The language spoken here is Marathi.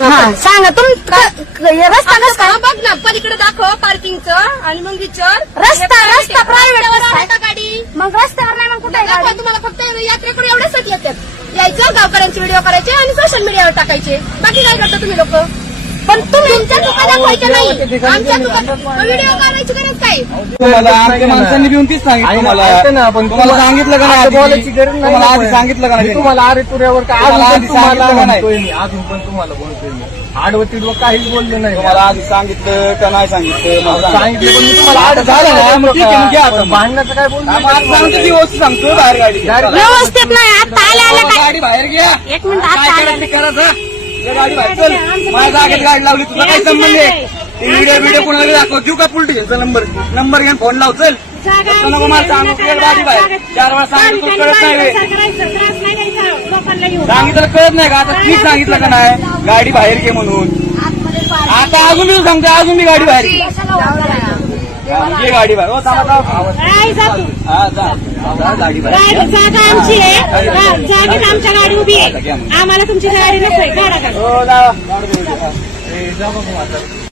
सांगा रस्ता कसं काय? बघ ना पलीकडे दाखव पार्किंगचं आणि मग विचार रस्ता प्रायव्हेट आहे का गाडी? मग रस्त्यावर नाही मग कुठे आहे दाखवा, गाडी? तुम्हाला फक्त यात्रेकडे एवढ्यासाठी येतात यायचं गावकऱ्यांचे व्हिडिओ करायचे आणि सोशल मीडियावर टाकायचे. बाकी काय करता तुम्ही लोक? पण तुम्ही तुमच्या चुका दाखवायच्या नाही, आमच्या चुका व्हिडिओ करायची गरज काय? तुम्हाला आमच्या माणसांनी घेऊन तीच सांगितलं मला. पण तुम्हाला सांगितलं का नाही? बोलायची गरज नाही. तुम्हाला आधी सांगितलं का नाही? तुम्हाला अरे तुऱ्यावर काय तुम्हाला अजून आधी पण तुम्हाला सांगितलं का नाही? म्हणतोय मी, अजून पण तुम्हाला बोलतोय मी. आडवं तिडवं काहीच बोललो नाही. तुम्हाला आधी सांगितलं का नाही सांगितलं? मला सांगा. सांगितलं पण मी तुम्हाला आड झालं ना, मग ठीक आहे, मग घ्या आता. पण भांडणाचं काय बोलतो आम्ही आज सांगतो ती वस्तू सांगतो बाहेर गाडी घ्या. व्यवस्थित नाही आता आल्या काय? गाडी बाहेर घ्या. एक मिनिट काय आता करायचं ते करा जा. या गाडी बाहेर चल. माझ्या जागेत गाडी लावली तुझा काही संबंध आहे? व्हिडिओ कोणाला दाखव देऊ का पोलिटिशियनचा नंबर घेऊन फोन लाव चल. तसं नको मला सांगू तुला गाडी बाहेर 4 वेळा सांगितलं तुला कळत नाही सांगितलं कळत नाही का? आता ठीक सांगितलं का नाही गाडी बाहेर घे म्हणून. आता अजून मी सांगतो अजून मी गाडी बाहेर घे. घे गाडी बाहेर. हो थांबा हा जा गाडी बाहेर जागा आमची आहे, जागेत आमच्या गाडी उभी आहे, आम्हाला तुमची गाडी नकोय. काढा गाडी. हो जा. जा बघू आता.